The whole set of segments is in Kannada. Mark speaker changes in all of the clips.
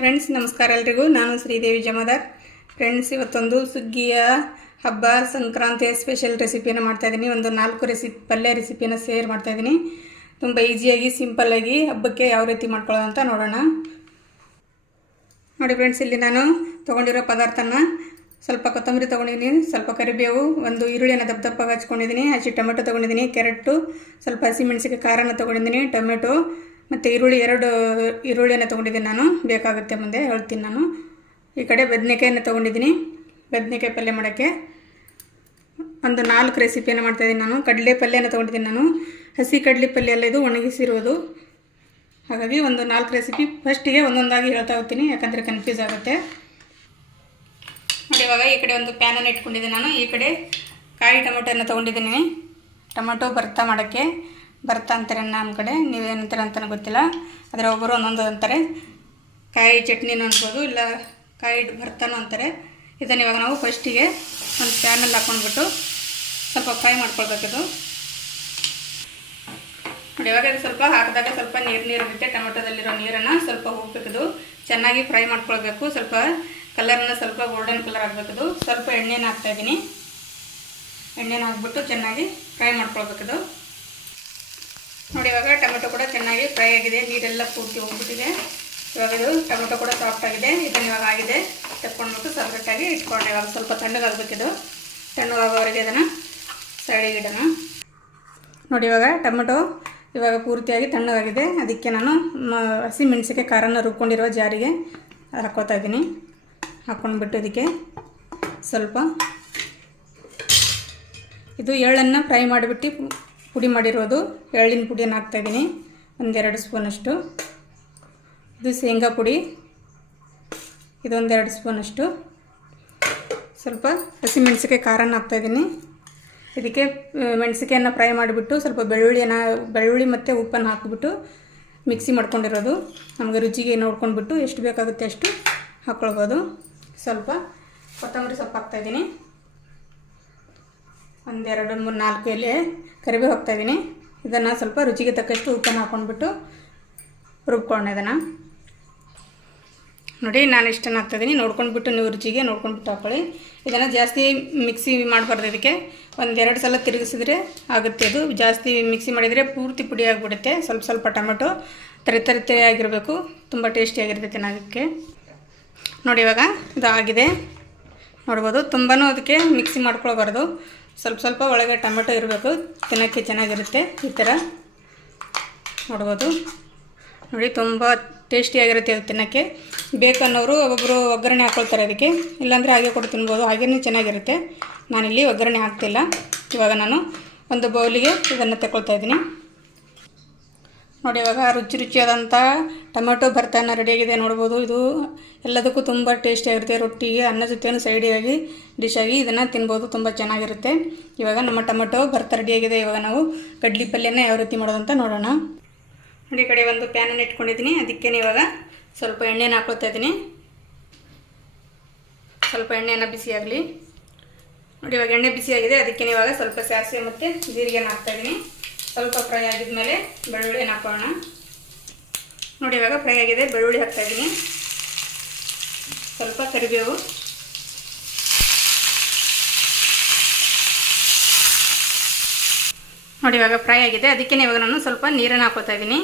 Speaker 1: ಫ್ರೆಂಡ್ಸ್ ನಮಸ್ಕಾರ ಎಲ್ರಿಗೂ. ನಾನು ಶ್ರೀದೇವಿ ಜಮದಾರ್. ಫ್ರೆಂಡ್ಸ್ ಇವತ್ತೊಂದು ಸುಗ್ಗಿಯ ಹಬ್ಬ, ಸಂಕ್ರಾಂತಿಯ ಸ್ಪೆಷಲ್ ರೆಸಿಪಿಯನ್ನು ಮಾಡ್ತಾಯಿದ್ದೀನಿ ಒಂದು ನಾಲ್ಕು ರೆಸಿಪಿ ಪಲ್ಯ ರೆಸಿಪಿಯನ್ನು ಶೇರ್ ಮಾಡ್ತಾಯಿದ್ದೀನಿ ತುಂಬ ಈಸಿಯಾಗಿ ಸಿಂಪಲ್ಲಾಗಿ ಹಬ್ಬಕ್ಕೆ ಯಾವ ರೀತಿ ಮಾಡ್ಕೊಳ್ಳೋದು ಅಂತ ನೋಡೋಣ. ನೋಡಿ ಫ್ರೆಂಡ್ಸ್ ಇಲ್ಲಿ ನಾನು ತೊಗೊಂಡಿರೋ ಪದಾರ್ಥನ ಸ್ವಲ್ಪ ಕೊತ್ತಂಬರಿ ತೊಗೊಂಡಿದ್ದೀನಿ ಸ್ವಲ್ಪ ಕರಿಬೇವು, ಒಂದು ಈರುಳ್ಳಿಯನ್ನು ದಪ್ಪ ದಪ್ಪಗೆ ಹಚ್ಕೊಂಡಿದ್ದೀನಿ ಹಚ್ಚಿ ಟೊಮೆಟೊ ತೊಗೊಂಡಿದ್ದೀನಿ ಕ್ಯಾರೆಟು ಸ್ವಲ್ಪ ಹಸಿಮೆಣಸಿಗೆ ಖಾರನ ತೊಗೊಂಡಿದ್ದೀನಿ ಟೊಮೆಟೊ ಮತ್ತು ಈರುಳ್ಳಿ ಎರಡು ಈರುಳ್ಳಿಯನ್ನು ತೊಗೊಂಡಿದ್ದೀನಿ ನಾನು. ಬೇಕಾಗುತ್ತೆ ಮುಂದೆ, ಹೇಳ್ತೀನಿ ನಾನು. ಈ ಕಡೆ ಬದನೆಕಾಯನ್ನು ತೊಗೊಂಡಿದ್ದೀನಿ. ಬದನೆಕಾಯಿ ಪಲ್ಯ ಮಾಡೋಕ್ಕೆ. ಒಂದು ನಾಲ್ಕು ರೆಸಿಪಿಯನ್ನು ಮಾಡ್ತಾಯಿದ್ದೀನಿ ನಾನು. ಕಡಲೆ ಪಲ್ಯನ ತೊಗೊಂಡಿದ್ದೀನಿ ನಾನು. ಹಸಿ ಕಡಲೆ ಪಲ್ಯ ಎಲ್ಲ ಇದು ಒಣಗಿಸಿರೋದು. ಹಾಗಾಗಿ ಒಂದು ನಾಲ್ಕು ರೆಸಿಪಿ ಫಸ್ಟಿಗೆ ಒಂದೊಂದಾಗಿ ಹೇಳ್ತಾ ಹೋಗ್ತೀನಿ, ಯಾಕಂದರೆ ಕನ್ಫ್ಯೂಸ್ ಆಗುತ್ತೆ. ನೋಡಿ, ಇವಾಗ ಈ ಕಡೆ ಒಂದು ಪ್ಯಾನನ್ನು ಇಟ್ಕೊಂಡಿದ್ದೀನಿ ನಾನು. ಈ ಕಡೆ ಕಾಯಿ ಟೊಮೆಟೊನ ತೊಗೊಂಡಿದ್ದೀನಿ. ಟೊಮೆಟೊ ಭರ್ತಾ ಮಾಡೋಕ್ಕೆ. ಭರ್ತಾ ಅಂತಾರೆ ನಮ್ಮ ಕಡೆ. ನೀವೇನಂತಾರೆ ಅಂತ ಗೊತ್ತಿಲ್ಲ. ಆದರೆ ಒಬ್ಬರು ಒಂದೊಂದು ಅಂತಾರೆ. ಕಾಯಿ ಚಟ್ನಿನೂ ಅನ್ಬೋದು, ಇಲ್ಲ ಕಾಯಿ ಬರ್ತಾನೂ ಅಂತಾರೆ. ಇದನ್ನು ಇವಾಗ ನಾವು ಫಸ್ಟಿಗೆ ಒಂದು ಪ್ಯಾನಲ್ಲಿ ಹಾಕ್ಕೊಂಡ್ಬಿಟ್ಟು ಸ್ವಲ್ಪ ಫ್ರೈ ಮಾಡ್ಕೊಳ್ಬೇಕಿದು. ನೋಡಿ, ಇವಾಗ ಇದು ಸ್ವಲ್ಪ ಹಾಕಿದಾಗ ಸ್ವಲ್ಪ ನೀರು ನೀರು ಬಿಟ್ಟೆ ಟೊಮೆಟೊದಲ್ಲಿರೋ ನೀರನ್ನು ಸ್ವಲ್ಪ ಹೋಗ್ಬೇಕದು ಚೆನ್ನಾಗಿ ಫ್ರೈ ಮಾಡ್ಕೊಳ್ಬೇಕು. ಸ್ವಲ್ಪ ಕಲರ್ನ ಸ್ವಲ್ಪ ಗೋಲ್ಡನ್ ಕಲರ್ ಆಗಬೇಕದು. ಸ್ವಲ್ಪ ಎಣ್ಣೆನ ಹಾಕ್ತಾಯಿದ್ದೀನಿ ಎಣ್ಣೆನ ಹಾಕ್ಬಿಟ್ಟು ಚೆನ್ನಾಗಿ ಫ್ರೈ ಮಾಡ್ಕೊಳ್ಬೇಕದು. ನೋಡಿ, ಇವಾಗ ಟೊಮೆಟೊ ಕೂಡ ಚೆನ್ನಾಗಿ ಫ್ರೈ ಆಗಿದೆ. ನೀರೆಲ್ಲ ಪೂರ್ತಿ ಹೋಗ್ಬಿಟ್ಟಿದೆ. ಇವಾಗ ಇದು ಟೊಮೆಟೊ ಕೂಡ ಸಾಫ್ಟ್ ಆಗಿದೆ. ಇದನ್ನು ಇವಾಗ ಆಗಿದೆ ತೆಕ್ಕೊಂಡ್ಬಿಟ್ಟು ಸಪ್ರೇಟಾಗಿ ಇಟ್ಕೊಂಡೆ. ಇವಾಗ ಸ್ವಲ್ಪ ತಣ್ಣಗಾಗಬೇಕಿದು ತಣ್ಣಗಾಗೋವರೆಗೆ ಇದನ್ನು ಸೈಡಿಗೆ ಇಡೋಣ. ನೋಡಿ, ಇವಾಗ ಟೊಮೆಟೊ ಇವಾಗ ಪೂರ್ತಿಯಾಗಿ ತಣ್ಣಗಾಗಿದೆ. ಅದಕ್ಕೆ ನಾನು ಹಸಿ ಮೆಣಸಿಗೆ ಖಾರನ ರುಬ್ಕೊಂಡಿರುವ ಜಾರಿಗೆ ಹಾಕೋತಾ ಇದ್ದೀನಿ. ಹಾಕ್ಕೊಂಡ್ಬಿಟ್ಟು ಇದಕ್ಕೆ ಸ್ವಲ್ಪ ಇದು ಎಳ್ಳನ್ನು ಫ್ರೈ ಮಾಡಿಬಿಟ್ಟು ಪುಡಿ ಮಾಡಿರೋದು ಎಳ್ಳಿನ ಪುಡಿಯನ್ನು ಹಾಕ್ತಾಯಿದ್ದೀನಿ ಒಂದೆರಡು ಸ್ಪೂನಷ್ಟು. ಇದು ಶೇಂಗಾ ಪುಡಿ. ಇದೊಂದೆರಡು ಸ್ಪೂನಷ್ಟು. ಸ್ವಲ್ಪ ಹಸಿಮೆಣಸಿಕಾಯಿ ಖಾರನ ಹಾಕ್ತಾಯಿದ್ದೀನಿ ಇದಕ್ಕೆ ಮೆಣಸಿಕಾಯನ್ನು ಫ್ರೈ ಮಾಡಿಬಿಟ್ಟು ಸ್ವಲ್ಪ ಬೆಳ್ಳುಳ್ಳಿಯನ್ನು, ಬೆಳ್ಳುಳ್ಳಿ ಮತ್ತು ಉಪ್ಪನ್ನು ಹಾಕಿಬಿಟ್ಟು ಮಿಕ್ಸಿ ಮಾಡ್ಕೊಂಡಿರೋದು. ನಮಗೆ ರುಚಿಗೆ ನೋಡ್ಕೊಂಡ್ಬಿಟ್ಟು ಎಷ್ಟು ಬೇಕಾಗುತ್ತೆ ಅಷ್ಟು ಹಾಕ್ಕೊಳ್ಬೋದು. ಸ್ವಲ್ಪ ಕೊತ್ತಂಬರಿ ಸೊಪ್ಪು ಹಾಕ್ತಾಯಿದ್ದೀನಿ ಒಂದೆರಡು ಮೂರು ನಾಲ್ಕು ಎಲೆ ಕರಿಬೇವು ಹಾಕ್ತಾಯಿದ್ದೀನಿ ಇದನ್ನು ಸ್ವಲ್ಪ ರುಚಿಗೆ ತಕ್ಕಷ್ಟು ಉಪ್ಪನ್ನು ಹಾಕ್ಕೊಂಡ್ಬಿಟ್ಟು ರುಬ್ಕೊಂಡೆ ಅದನ್ನು ನೋಡಿ, ನಾನು ಇಷ್ಟನ್ನು ಹಾಕ್ತಾಯಿದ್ದೀನಿ ನೋಡ್ಕೊಂಡ್ಬಿಟ್ಟು ನೀವು ರುಚಿಗೆ ನೋಡ್ಕೊಂಡ್ಬಿಟ್ಟು ಹಾಕ್ಕೊಳ್ಳಿ ಇದನ್ನು ಜಾಸ್ತಿ ಮಿಕ್ಸಿ ಮಾಡಬಾರ್ದು ಇದಕ್ಕೆ. ಒಂದೆರಡು ಸಲ ತಿರುಗಿಸಿದ್ರೆ ಆಗುತ್ತೆ ಅದು. ಜಾಸ್ತಿ ಮಿಕ್ಸಿ ಮಾಡಿದರೆ ಪೂರ್ತಿ ಪುಡಿ ಆಗಿಬಿಡುತ್ತೆ. ಸ್ವಲ್ಪ ಸ್ವಲ್ಪ ಟೊಮೆಟೊ ತರಿ ತರಿ ತರಿ ಆಗಿರಬೇಕು. ತುಂಬ ಟೇಸ್ಟಿಯಾಗಿರುತ್ತೆ ತಿನ್ನೋದಕ್ಕೆ ನೋಡಿ, ಇವಾಗ ಇದು ಆಗಿದೆ. ನೋಡ್ಬೋದು ತುಂಬಾ ಅದಕ್ಕೆ ಮಿಕ್ಸಿ ಮಾಡ್ಕೊಳ್ಬಾರ್ದು. ಸ್ವಲ್ಪ ಸ್ವಲ್ಪ ಒಳಗೆ ಟೊಮೆಟೊ ಇರಬೇಕು. ತಿನ್ನೋಕ್ಕೆ ಚೆನ್ನಾಗಿರುತ್ತೆ ಈ ಥರ. ನೋಡ್ಬೋದು. ನೋಡಿ, ತುಂಬ ಟೇಸ್ಟಿಯಾಗಿರುತ್ತೆ ಅದು ತಿನ್ನೋಕ್ಕೆ. ಬೇಕನ್ನೋರು ಒಬ್ಬೊಬ್ಬರು ಒಗ್ಗರಣೆ ಹಾಕ್ಕೊಳ್ತಾರೆ ಅದಕ್ಕೆ. ಇಲ್ಲಾಂದರೆ ಹಾಗೆ ಕೂಡ ತಿನ್ಬೋದು. ಹಾಗೇನೂ ಚೆನ್ನಾಗಿರುತ್ತೆ. ನಾನಿಲ್ಲಿ ಒಗ್ಗರಣೆ ಹಾಕ್ತಿಲ್ಲ. ಇವಾಗ ನಾನು ಒಂದು ಬೌಲಿಗೆ ಇದನ್ನು ತಗೊಳ್ತಾ ಇದ್ದೀನಿ. ನೋಡಿ, ಇವಾಗ ರುಚಿ ರುಚಿಯಾದಂಥ ಟೊಮೆಟೊ ಭರ್ತಾನ ರೆಡಿಯಾಗಿದೆ ನೋಡ್ಬೋದು. ಇದು ಎಲ್ಲದಕ್ಕೂ ತುಂಬ ಟೇಸ್ಟಿಯಾಗಿರುತ್ತೆ. ರೊಟ್ಟಿಗೆ ಅನ್ನ ಜೊತೆನೂ ಸೈಡಿಯಾಗಿ ಡಿಶಾಗಿ ಇದನ್ನು ತಿನ್ಬೋದು. ತುಂಬ ಚೆನ್ನಾಗಿರುತ್ತೆ. ಇವಾಗ ನಮ್ಮ ಟೊಮೆಟೊ ಭರ್ತ ರೆಡಿಯಾಗಿದೆ. ಇವಾಗ ನಾವು ಕಡ್ಲಿ ಪಲ್ಯನ ಯಾವ ರೀತಿ ಮಾಡೋದು ಅಂತ ನೋಡೋಣ. ನೋಡಿ ಕಡೆ ಒಂದು ಪ್ಯಾನನ್ನು ಇಟ್ಕೊಂಡಿದ್ದೀನಿ. ಅದಕ್ಕೆ ಇವಾಗ ಸ್ವಲ್ಪ ಎಣ್ಣೆನ ಹಾಕ್ಕೊಳ್ತಾ ಇದ್ದೀನಿ. ಸ್ವಲ್ಪ ಎಣ್ಣೆನ ಬಿಸಿ ಆಗಲಿ. ನೋಡಿ, ಇವಾಗ ಎಣ್ಣೆ ಬಿಸಿಯಾಗಿದೆ ಅದಕ್ಕೆ ಇವಾಗ ಸ್ವಲ್ಪ ಸಾಸಿವೆ ಮತ್ತು ಜೀರಿಗೆನ ಹಾಕ್ತಾಯಿದ್ದೀನಿ ಸ್ವಲ್ಪ ಫ್ರೈ ಆಗಿದ್ಮೇಲೆ ಬೆಳ್ಳುಳ್ಳಿ ಹಾಕೋಣ. ನೋಡಿ, ಇವಾಗ ಫ್ರೈ ಆಗಿದೆ, ಬೆಳ್ಳುಳ್ಳಿ ಹಾಕ್ತಾಯಿದ್ದೀನಿ ಸ್ವಲ್ಪ ಕರಿಬೇವು. ನೋಡಿ, ಇವಾಗ ಫ್ರೈ ಆಗಿದೆ. ಅದಕ್ಕೆ ಇವಾಗ ನಾನು ಸ್ವಲ್ಪ ನೀರನ್ನು ಹಾಕೋತಾ ಇದ್ದೀನಿ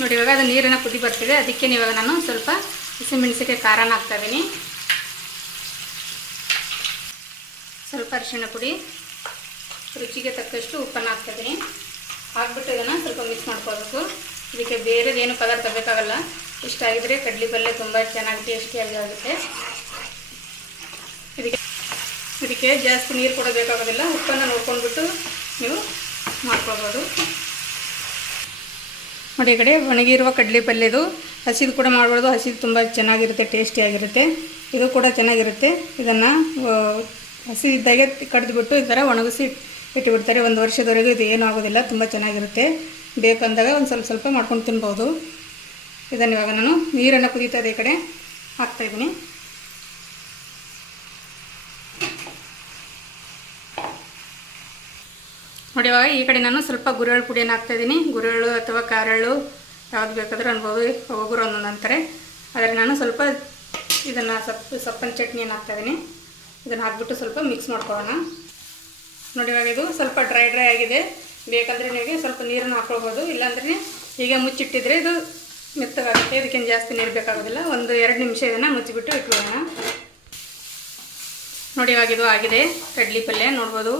Speaker 1: ನೋಡಿ, ಇವಾಗ ಅದು ನೀರನ್ನು ಕುದಿ ಬರ್ತಿದೆ. ಅದಕ್ಕೆ ಇವಾಗ ನಾನು ಸ್ವಲ್ಪ ಹಸಿಮೆಣಸಿಗೆ ಖಾರನ ಹಾಕ್ತಾ ಇದ್ದೀನಿ ಸ್ವಲ್ಪ ಅರಿಶಿಣ ಪುಡಿ, ರುಚಿಗೆ ತಕ್ಕಷ್ಟು ಉಪ್ಪನ್ನು ಹಾಕ್ತಾಯಿದ್ದೀನಿ ಹಾಕ್ಬಿಟ್ಟು ಇದನ್ನು ಸ್ವಲ್ಪ ಮಿಕ್ಸ್ ಮಾಡ್ಕೋಬೇಕು ಇದಕ್ಕೆ ಬೇರೆದೇನು ಪದಾರ್ಥ ಬೇಕಾಗಲ್ಲ. ಇಷ್ಟ ಆಗಿದ್ರೆ ಕಡ್ಲಿ ಪಲ್ಯ ತುಂಬ ಚೆನ್ನಾಗಿ ಟೇಸ್ಟಿಯಾಗಿ ಆಗುತ್ತೆ. ಇದಕ್ಕೆ ಇದಕ್ಕೆ ಜಾಸ್ತಿ ನೀರು ಕೂಡ ಬೇಕಾಗೋದಿಲ್ಲ. ಉಪ್ಪನ್ನು ನೋಡ್ಕೊಂಡ್ಬಿಟ್ಟು ನೀವು ಮಾಡ್ಕೋಬೋದು ನೋಡಿ ಕಡೆ ಒಣಗಿರುವ ಕಡಲೆ ಪಲ್ಯದು ಹಸಿದು ಕೂಡ ಮಾಡ್ಬೋದು ಹಸಿದು ತುಂಬ ಚೆನ್ನಾಗಿರುತ್ತೆ ಟೇಸ್ಟಿಯಾಗಿರುತ್ತೆ ಇದು ಕೂಡ ಚೆನ್ನಾಗಿರುತ್ತೆ. ಇದನ್ನು ಹಸಿ ಇದ್ದಾಗೆ ಕಡಿದ್ಬಿಟ್ಟು ಈ ಥರ ಒಣಗಿಸಿ ಇಟ್ಟುಬಿಡ್ತಾರೆ ಒಂದು ವರ್ಷದವರೆಗೂ ಇದು ಏನೂ ಆಗೋದಿಲ್ಲ, ತುಂಬ ಚೆನ್ನಾಗಿರುತ್ತೆ. ಬೇಕಂದಾಗ ಒಂದು ಸ್ವಲ್ಪ ಸ್ವಲ್ಪ ಮಾಡ್ಕೊಂಡು ತಿನ್ಬೋದು. ಇದನ್ನು ಇವಾಗ ನಾನು ನೀರನ್ನು ಕುದೀತಾ ಇದೆ ಈ ಕಡೆ. ಹಾಕ್ತಾಯಿದ್ದೀನಿ ನೋಡಿ, ಇವಾಗ ಈ ಕಡೆ ನಾನು ಸ್ವಲ್ಪ ಗುರೆಳ್ಳು ಪುಡಿಯನ್ನು ಹಾಕ್ತಾಯಿದ್ದೀನಿ ಗುರೆಳ್ಳು ಅಥವಾ ಕಾರೆಳ್ಳು ಯಾವ್ದು ಬೇಕಾದರೂ ಅನ್ಬೋದು ಒಬ್ಬೊಬ್ಬರು ಒಂದೊಂದು ಅಂತಾರೆ. ಆದರೆ ನಾನು ಸ್ವಲ್ಪ ಇದನ್ನು ಸೊಪ್ಪು ಸೊಪ್ಪಿನ ಚಟ್ನಿಯನ್ನು ಹಾಕ್ತಾಯಿದ್ದೀನಿ ಇದನ್ನು ಹಾಕ್ಬಿಟ್ಟು ಸ್ವಲ್ಪ ಮಿಕ್ಸ್ ಮಾಡ್ಕೊಳ್ಳೋಣ. ನೋಡಿ ಇವಾಗ ಇದು ಸ್ವಲ್ಪ ಡ್ರೈ ಡ್ರೈ ಆಗಿದೆ. ಬೇಕಂದರೆ ನಿಮಗೆ ಸ್ವಲ್ಪ ನೀರನ್ನು ಹಾಕ್ಕೊಳ್ಬೋದು. ಇಲ್ಲಾಂದ್ರೆ ಹೀಗೆ ಮುಚ್ಚಿಟ್ಟಿದ್ರೆ ಇದು ಮೆತ್ತಗಾಗುತ್ತೆ. ಇದಕ್ಕೇನು ಜಾಸ್ತಿ ನೀರು ಬೇಕಾಗೋದಿಲ್ಲ. ಒಂದು ಎರಡು ನಿಮಿಷ ಇದನ್ನು ಮುಚ್ಚಿಬಿಟ್ಟು ಇಟ್ಕೊಳ್ಳೋಣ. ನೋಡಿ ಇವಾಗ ಇದು ಆಗಿದೆ. ಕಡ್ಲಿ ಪಲ್ಯ ನೋಡ್ಬೋದು.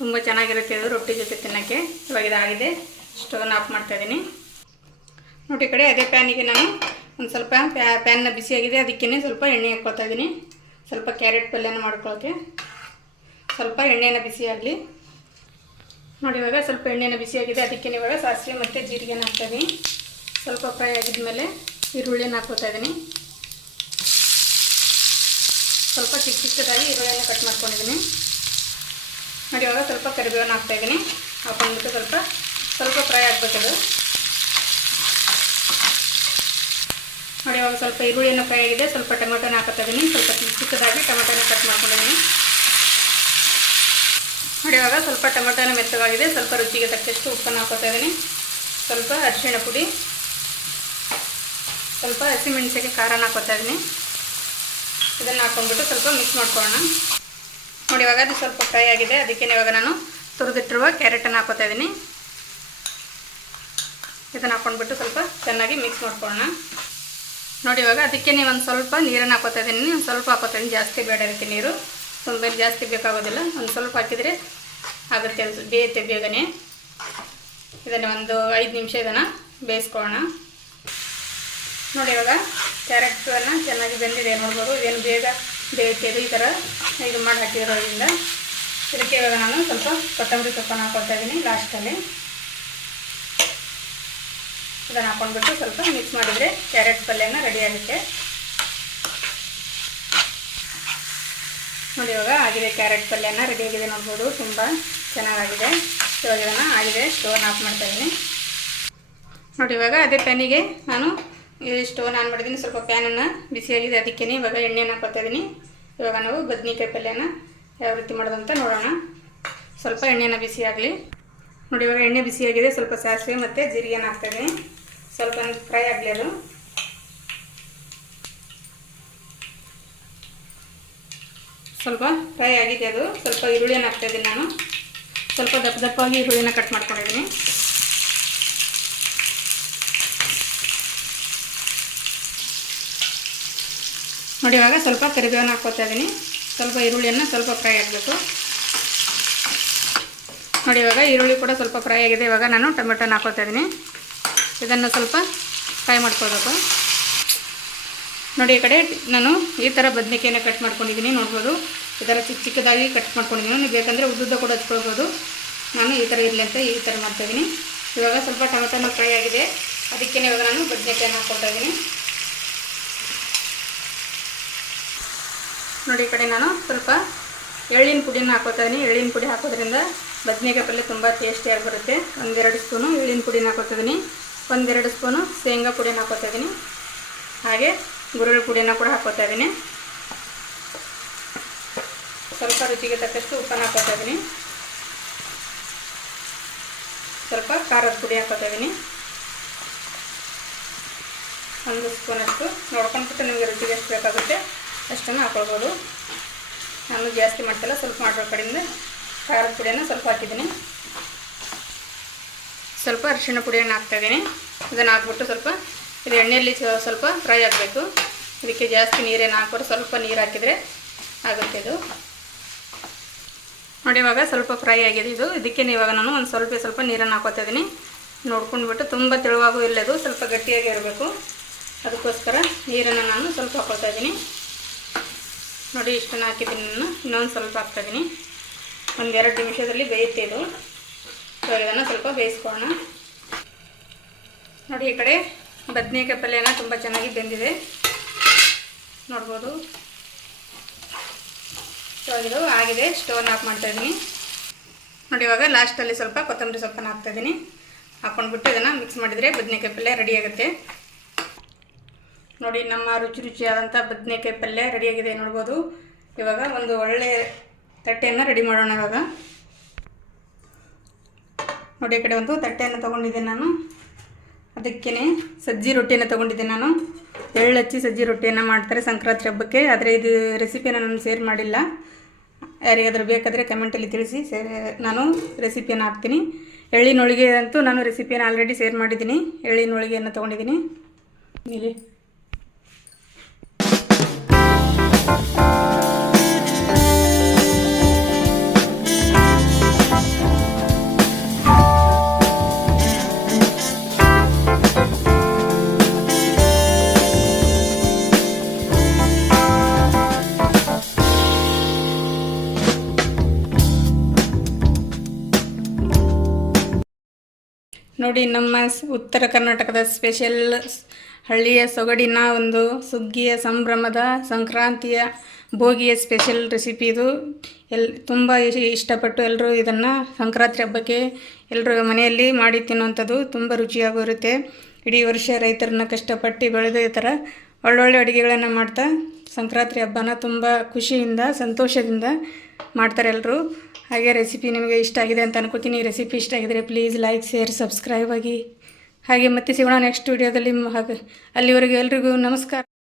Speaker 1: ತುಂಬ ಚೆನ್ನಾಗಿರುತ್ತೆ ಇದು ರೊಟ್ಟಿ ಜೊತೆ ತಿನ್ನೋಕ್ಕೆ. ಇವಾಗ ಇದು ಆಗಿದೆ. ಸ್ಟೋವ್ನ ಆಫ್ ಮಾಡ್ತಾಯಿದ್ದೀನಿ ನೋಡಿ ಈ ಕಡೆ ಅದೇ ಪ್ಯಾನಿಗೆ ನಾನು ಒಂದು ಸ್ವಲ್ಪ ಪ್ಯಾ ಪ್ಯಾನ್ನ ಬಿಸಿಯಾಗಿದೆ. ಅದಕ್ಕೇ ಸ್ವಲ್ಪ ಎಣ್ಣೆ ಹಾಕ್ಕೊಳ್ತಾ ಇದ್ದೀನಿ. ಸ್ವಲ್ಪ ಕ್ಯಾರೆಟ್ ಪಲ್ಯನ ಮಾಡ್ಕೊಳ್ಳೋಕ್ಕೆ ಸ್ವಲ್ಪ ಎಣ್ಣೆನ ಬಿಸಿಯಾಗಲಿ ನೋಡಿ ಇವಾಗ ಸ್ವಲ್ಪ ಎಣ್ಣೆನ ಬಿಸಿಯಾಗಿದೆ ಅದಕ್ಕೆ ಇವಾಗ ಸಾಸಿವೆ ಮತ್ತು ಜೀರಿಗೆನ ಹಾಕ್ತೀನಿ ಸ್ವಲ್ಪ ಫ್ರೈ ಆಗಿದ್ಮೇಲೆ ಈರುಳ್ಳಿನ ಹಾಕ್ಕೋತಾ ಇದ್ದೀನಿ. ಸ್ವಲ್ಪ ಚಿಕ್ಕ ಚಿಕ್ಕದಾಗಿ ಈರುಳ್ಳಿನ ಕಟ್ ಮಾಡ್ಕೊಂಡಿದ್ದೀನಿ. ನೋಡಿ ಇವಾಗ ಸ್ವಲ್ಪ ಕರಿಬೇವನ್ನ ಹಾಕ್ತಾಯಿದ್ದೀನಿ ಹಾಕೊಂಡ್ಬಿಟ್ಟು ಸ್ವಲ್ಪ ಸ್ವಲ್ಪ ಫ್ರೈ ಆಗಬೇಕದು. ಇವಾಗ ಸ್ವಲ್ಪ ಈರುಳ್ಳಿನ ಫ್ರೈ ಆಗಿದೆ. ಸ್ವಲ್ಪ ಟೊಮೆಟೊನ ಹಾಕೋತಾ ಇದ್ದೀನಿ ಸ್ವಲ್ಪ ಚಿಕ್ಕ ಚಿಕ್ಕದಾಗಿ ಟೊಮೆಟೊನ ಕಟ್ ಮಾಡ್ಕೊಂಡಿದ್ದೀನಿ. ನೋಡಿ, ಇವಾಗ ಸ್ವಲ್ಪ ಟೊಮೆಟೊನ ಮೆತ್ತವಾಗಿದೆ ಸ್ವಲ್ಪ ರುಚಿಗೆ ತಕ್ಕಷ್ಟು ಉಪ್ಪನ್ನು ಹಾಕೋತಾ ಇದ್ದೀನಿ. ಸ್ವಲ್ಪ ಅರಿಶಿಣ ಪುಡಿ. ಸ್ವಲ್ಪ ಹಸಿಮೆಣಸಿಗೆ ಖಾರನ ಹಾಕೋತಾ ಇದ್ದೀನಿ. ಇದನ್ನು ಹಾಕೊಂಡ್ಬಿಟ್ಟು ಸ್ವಲ್ಪ ಮಿಕ್ಸ್ ಮಾಡ್ಕೊಳ್ಳೋಣ. ನೋಡಿ, ಇವಾಗ ಅದು ಸ್ವಲ್ಪ ಫ್ರೈ ಆಗಿದೆ. ಅದಕ್ಕೆ ಇವಾಗ ನಾನು ತುರಿದಿಟ್ಟಿರುವ ಕ್ಯಾರೆಟನ್ನು ಹಾಕೋತಾ ಇದ್ದೀನಿ. ಇದನ್ನು ಹಾಕೊಂಡ್ಬಿಟ್ಟು ಸ್ವಲ್ಪ ಚೆನ್ನಾಗಿ ಮಿಕ್ಸ್ ಮಾಡ್ಕೊಳ್ಳೋಣ. ನೋಡಿ, ಇವಾಗ ಅದಕ್ಕೆ ನೀವು ಒಂದು ಸ್ವಲ್ಪ ನೀರನ್ನು ಹಾಕೋತಾ ಇದ್ದೀನಿ. ಒಂದು ಸ್ವಲ್ಪ ಹಾಕೋತಾ ಇದ್ದೀನಿ. ಜಾಸ್ತಿ ಬೇಡ ಅದಕ್ಕೆ ನೀರು. ತುಂಬ ಜಾಸ್ತಿ ಬೇಕಾಗೋದಿಲ್ಲ. ಒಂದು ಸ್ವಲ್ಪ ಹಾಕಿದರೆ ಆಗುತ್ತೆ ಅದು ಬೇಯುತ್ತೆ ಬೇಗನೆ. ಇದನ್ನು ಒಂದು ಐದು ನಿಮಿಷ ಇದನ್ನು ಬೇಯಿಸ್ಕೊಳ್ಳೋಣ. ನೋಡಿ, ಇವಾಗ ಕ್ಯಾರೆಟನ್ನು ಚೆನ್ನಾಗಿ ಬೆಂದಿದೆ. ನೋಡ್ಬೋದು, ಇದೇನು ಬೇಗ ಬೇಯುತ್ತೆ. ಈ ಥರ ಇದು ಮಾಡಿ ಹಾಕಿರೋದ್ರಿಂದ ಇದಕ್ಕೆ ಇವಾಗ ನಾನು ಸ್ವಲ್ಪ ಕೊತ್ತಂಬರಿ ಸೊಪ್ಪನ್ನು ಹಾಕೊಳ್ತಾ ಇದ್ದೀನಿ ಲಾಸ್ಟಲ್ಲಿ. ಇದನ್ನು ಹಾಕೊಂಡ್ಬಿಟ್ಟು ಸ್ವಲ್ಪ ಮಿಕ್ಸ್ ಮಾಡಿದರೆ ಕ್ಯಾರೆಟ್ ಪಲ್ಯನ ರೆಡಿ ಆಗುತ್ತೆ. ನೋಡಿ, ಇವಾಗ ಆಗಿದೆ ಕ್ಯಾರೆಟ್ ಪಲ್ಯನ ಆಗಿದೆ ನೋಡ್ಬೋದು. ತುಂಬ ಚೆನ್ನಾಗಾಗಿದೆ. ಇವಾಗ ಇದನ್ನು ಆಗಿದೆ ಸ್ಟೋನ್ ಆಫ್ ಮಾಡ್ತಾ ಇದ್ದೀನಿ ನೋಡಿ, ಇವಾಗ ಅದೇ ಪ್ಯಾನಿಗೆ ನಾನು ಸ್ಟೋನ್ ಆನ್ ಮಾಡಿದ್ದೀನಿ. ಸ್ವಲ್ಪ ಪ್ಯಾನನ್ನು ಬಿಸಿಯಾಗಿದೆ ಅದಕ್ಕೆ ಇವಾಗ ಎಣ್ಣೆನ ಹಾಕೋತಾ ಇದ್ದೀನಿ ಇವಾಗ ನಾವು ಬದ್ನಿಕಾಯಿ ಪಲ್ಯನ ಯಾವ ರೀತಿ ಮಾಡೋದು ಅಂತ ನೋಡೋಣ. ಸ್ವಲ್ಪ ಎಣ್ಣೆನ ಬಿಸಿ ಆಗಲಿ. ನೋಡಿ, ಇವಾಗ ಎಣ್ಣೆ ಬಿಸಿಯಾಗಿದೆ ಸ್ವಲ್ಪ ಸಾಸಿವೆ ಮತ್ತು ಜೀರಿಗೆನ ಹಾಕ್ತಾಯಿದ್ದೀನಿ ಸ್ವಲ್ಪ ಫ್ರೈ ಆಗಲಿ ಅದು. ಸ್ವಲ್ಪ ಫ್ರೈ ಆಗಿದೆ ಅದು. ಸ್ವಲ್ಪ ಈರುಳ್ಳಿಯನ್ನು ಹಾಕ್ತಾಯಿದ್ದೀನಿ ನಾನು. ಸ್ವಲ್ಪ ದಪ್ಪ ದಪ್ಪಾಗಿ ಈರುಳ್ಳಿನ ಕಟ್ ಮಾಡ್ಕೊಂಡಿದ್ದೀನಿ. ನೋಡಿ, ಇವಾಗ ಸ್ವಲ್ಪ ಕರಿಬೇವನ್ನ ಹಾಕ್ಕೋತಾ ಇದ್ದೀನಿ. ಸ್ವಲ್ಪ ಈರುಳ್ಳಿಯನ್ನು ಸ್ವಲ್ಪ ಫ್ರೈ ಆಗಬೇಕು. ನೋಡಿ, ಇವಾಗ ಈರುಳ್ಳಿ ಕೂಡ ಸ್ವಲ್ಪ ಫ್ರೈ ಆಗಿದೆ. ಇವಾಗ ನಾನು ಟೊಮೆಟೊನ ಹಾಕೋತಾ ಇದ್ದೀನಿ. ಇದನ್ನು ಸ್ವಲ್ಪ ಫ್ರೈ ಮಾಡ್ಕೋಬೇಕು ನೋಡಿ, ಈ ಕಡೆ ನಾನು ಈ ಥರ ಬದನೆಕಾಯಿನ ಕಟ್ ಮಾಡ್ಕೊಂಡಿದ್ದೀನಿ. ನೋಡ್ಬೋದು, ಈ ಥರ ಚಿಕ್ಕ ಚಿಕ್ಕದಾಗಿ ಕಟ್ ಮಾಡ್ಕೊಂಡಿದ್ದೀನಿ. ನೀವು ಬೇಕಂದರೆ ಉದ್ದುದ್ದ ಕೂಡ ಹಚ್ಕೊಳ್ಬೋದು. ನಾನು ಈ ಥರ ಇರಲಿ ಅಂತ ಈ ಥರ ಮಾಡ್ತಾಯಿದ್ದೀನಿ ಇವಾಗ ಸ್ವಲ್ಪ ಟೊಮೆಟೊನ ಫ್ರೈ ಆಗಿದೆ. ಅದಕ್ಕೆ ಇವಾಗ ನಾನು ಬದನೆಕಾಯಿನ ಹಾಕ್ಕೊಳ್ತಾ ಇದ್ದೀನಿ. ನೋಡಿ, ಈ ಕಡೆ ನಾನು ಸ್ವಲ್ಪ ಎಳ್ಳಿನ ಪುಡಿನ ಹಾಕೋತಾ ಎಳ್ಳಿನ ಪುಡಿ ಹಾಕೋದ್ರಿಂದ ಬದನೆಕಾಯಿ ಪಲ್ಯ ತುಂಬ ಟೇಸ್ಟಿಯಾಗಿ ಬರುತ್ತೆ. ಒಂದೆರಡು ಸ್ಪೂನು ಎಳ್ಳಿನ ಪುಡಿನ ಹಾಕೋತಾ ಇದೀನಿ ಒಂದೆರಡು ಸ್ಪೂನು ಶೇಂಗಾ ಪುಡಿನ ಹಾಕೋತಾ ಹಾಗೆ ಗುರುಳ್ಳಿ ಪುಡಿನ ಕೂಡ ಹಾಕೋತಾ ಇದ್ದೀನಿ ಸ್ವಲ್ಪ ರುಚಿಗೆ ತಕ್ಕಷ್ಟು ಉಪ್ಪನ್ನು ಹಾಕೋತಾ ಇದ್ದೀನಿ ಸ್ವಲ್ಪ ಖಾರದ ಪುಡಿ ಹಾಕೋತಾ ಇದ್ದೀನಿ ಒಂದು ಸ್ಪೂನಷ್ಟು ನೋಡ್ಕೊಂಡ್ಬಿಟ್ಟು ನಿಮಗೆ ರುಚಿಗೆ ಎಷ್ಟು ಬೇಕಾಗುತ್ತೆ ಅಷ್ಟನ್ನು ಹಾಕೊಳ್ಬೋದು. ನಾನು ಜಾಸ್ತಿ ಮಾಡ್ತಿಲ್ಲ, ಸ್ವಲ್ಪ ಮಾಡಿರೋ ಕಡೆಯಿಂದ ಖಾರದ ಪುಡಿಯನ್ನು ಸ್ವಲ್ಪ ಹಾಕಿದ್ದೀನಿ. ಸ್ವಲ್ಪ ಅರಿಶಿಣ ಪುಡಿಯನ್ನು ಹಾಕ್ತಾಯಿದ್ದೀನಿ ಇದನ್ನು ಹಾಕ್ಬಿಟ್ಟು ಸ್ವಲ್ಪ ಇದು ಎಣ್ಣೆಯಲ್ಲಿ ಸ್ವ- ಸ್ವಲ್ಪ ಫ್ರೈ ಆಗಬೇಕು. ಇದಕ್ಕೆ ಜಾಸ್ತಿ ನೀರೇನು ಹಾಕ್ಬಿಟ್ಟು ಸ್ವಲ್ಪ ನೀರು ಹಾಕಿದರೆ ಆಗುತ್ತೆ ಇದು. ನೋಡಿ, ಇವಾಗ ಸ್ವಲ್ಪ ಫ್ರೈ ಆಗಿದೆ ಇದು. ಇದಕ್ಕೆ ಇವಾಗ ನಾನು ಒಂದು ಸ್ವಲ್ಪ ಸ್ವಲ್ಪ ನೀರನ್ನು ಹಾಕೋತಾ ಇದ್ದೀನಿ. ನೋಡ್ಕೊಂಡ್ಬಿಟ್ಟು ತುಂಬ ತೆಳುವಾಗೂ ಇಲ್ಲದು ಸ್ವಲ್ಪ ಗಟ್ಟಿಯಾಗಿ ಇರಬೇಕು. ಅದಕ್ಕೋಸ್ಕರ ನೀರನ್ನು ನಾನು ಸ್ವಲ್ಪ ಹಾಕೋತಾ ಇದ್ದೀನಿ. ನೋಡಿ, ಇಷ್ಟನ್ನು ಹಾಕಿದ್ದೀನಿ ನಾನು. ಇನ್ನೊಂದು ಸ್ವಲ್ಪ ಹಾಕ್ತಾಯಿದ್ದೀನಿ. ಒಂದು ಎರಡು ನಿಮಿಷದಲ್ಲಿ ಬೇಯುತ್ತೆ ಇದು. ಸೊ, ಇದನ್ನು ಸ್ವಲ್ಪ ಬೇಯಿಸ್ಕೊಳ್ಳೋಣ. ನೋಡಿ, ಈ ಕಡೆ ಬದನೆಕಾಯಿ ಪಲ್ಯನ ತುಂಬ ಚೆನ್ನಾಗಿ ಬೆಂದಿದೆ. ನೋಡ್ಬೋದು. ಸೊ, ಇದು ಆಗಿದೆ. ಸ್ಟೋನ್ ಆಫ್ ಮಾಡ್ತಾಯಿದ್ದೀನಿ. ನೋಡಿ, ಇವಾಗ ಲಾಸ್ಟಲ್ಲಿ ಸ್ವಲ್ಪ ಕೊತ್ತಂಬರಿ ಸೊಪ್ಪನ್ನು ಹಾಕ್ತಾಯಿದ್ದೀನಿ. ಹಾಕ್ಕೊಂಡ್ಬಿಟ್ಟು ಇದನ್ನು ಮಿಕ್ಸ್ ಮಾಡಿದರೆ ಬದನೆಕಾಯಿ ಪಲ್ಯ ರೆಡಿ ಆಗುತ್ತೆ. ನೋಡಿ, ನಮ್ಮ ರುಚಿ ರುಚಿಯಾದಂಥ ಬದನೆಕಾಯಿ ಪಲ್ಯ ರೆಡಿಯಾಗಿದೆ ನೋಡ್ಬೋದು. ಇವಾಗ ಒಂದು ಒಳ್ಳೆ ತಟ್ಟೆಯನ್ನು ರೆಡಿ ಮಾಡೋಣ ಇವಾಗ. ನೋಡಿ, ಈ ಕಡೆ ಒಂದು ತಟ್ಟೆಯನ್ನು ತೊಗೊಂಡಿದ್ದೆ ನಾನು. ಅದಕ್ಕೇ ಸಜ್ಜಿ ರೊಟ್ಟಿಯನ್ನು ತೊಗೊಂಡಿದ್ದೆ ನಾನು. ಎಳ್ಳು ಹಚ್ಚಿ ಸಜ್ಜಿ ರೊಟ್ಟಿಯನ್ನು ಮಾಡ್ತಾರೆ ಸಂಕ್ರಾಂತಿ ಹಬ್ಬಕ್ಕೆ, ಆದರೆ ಇದು ರೆಸಿಪಿಯನ್ನು ನಾನು ಶೇರ್ ಮಾಡಿಲ್ಲ. ಯಾರಿಗಾದರೂ ಬೇಕಾದರೆ ಕಮೆಂಟಲ್ಲಿ ತಿಳಿಸಿ ಸೇರ್ ನಾನು ರೆಸಿಪಿಯನ್ನು ಹಾಕ್ತೀನಿ. ಎಳ್ಳಿನ ಹೋಳಿಗೆ ಅಂತೂ ನಾನು ರೆಸಿಪಿಯನ್ನು ಆಲ್ರೆಡಿ ಶೇರ್ ಮಾಡಿದ್ದೀನಿ. ಎಳ್ಳಿನ ಹೋಳಿಗೆಯನ್ನು ತೊಗೊಂಡಿದ್ದೀನಿ. ಇಲ್ಲಿ ನೋಡಿ ನಮ್ಮ ಉತ್ತರ ಕರ್ನಾಟಕದ ಸ್ಪೆಷಲ್ ಹಳ್ಳಿಯ ಸೊಗಡಿನ ಒಂದು ಸುಗ್ಗಿಯ ಸಂಭ್ರಮದ ಸಂಕ್ರಾಂತಿಯ ಭೋಗಿಯ ಸ್ಪೆಷಲ್ ರೆಸಿಪಿ ಇದು. ಎಲ್, ತುಂಬ ಇಷ್ಟಪಟ್ಟು ಎಲ್ಲರೂ ಇದನ್ನು ಸಂಕ್ರಾಂತಿ ಹಬ್ಬಕ್ಕೆ ಎಲ್ಲರೂ ಮನೆಯಲ್ಲಿ ಮಾಡಿ ತಿನ್ನುವಂಥದ್ದು ತುಂಬ ರುಚಿಯಾಗಿರುತ್ತೆ ಇಡೀ ವರ್ಷ ರೈತರನ್ನ ಕಷ್ಟಪಟ್ಟು ಬೆಳೆದ ಈ ಥರ ಒಳ್ಳೊಳ್ಳೆ ಅಡುಗೆಗಳನ್ನು ಮಾಡ್ತಾ ಸಂಕ್ರಾಂತಿ ಹಬ್ಬನ ತುಂಬ ಖುಷಿಯಿಂದ, ಸಂತೋಷದಿಂದ ಮಾಡ್ತಾರೆ ಎಲ್ಲರೂ ಹಾಗೆ ರೆಸಿಪಿ ನಿಮಗೆ ಇಷ್ಟ ಆಗಿದೆ ಅಂತ ಅನ್ಕೋತೀನಿ. ಈ ರೆಸಿಪಿ ಇಷ್ಟ ಆಗಿದರೆ ಪ್ಲೀಸ್ ಲೈಕ್ ಶೇರ್ ಸಬ್ಸ್ಕ್ರೈಬ್ ಆಗಿ. ಹಾಗೆ ಮತ್ತೆ ಸಿಗೋಣ ನೆಕ್ಸ್ಟ್ ವಿಡಿಯೋದಲ್ಲಿ ಹಾಗೆ ಅಲ್ಲಿವರೆಗೂ ಎಲ್ರಿಗೂ ನಮಸ್ಕಾರ.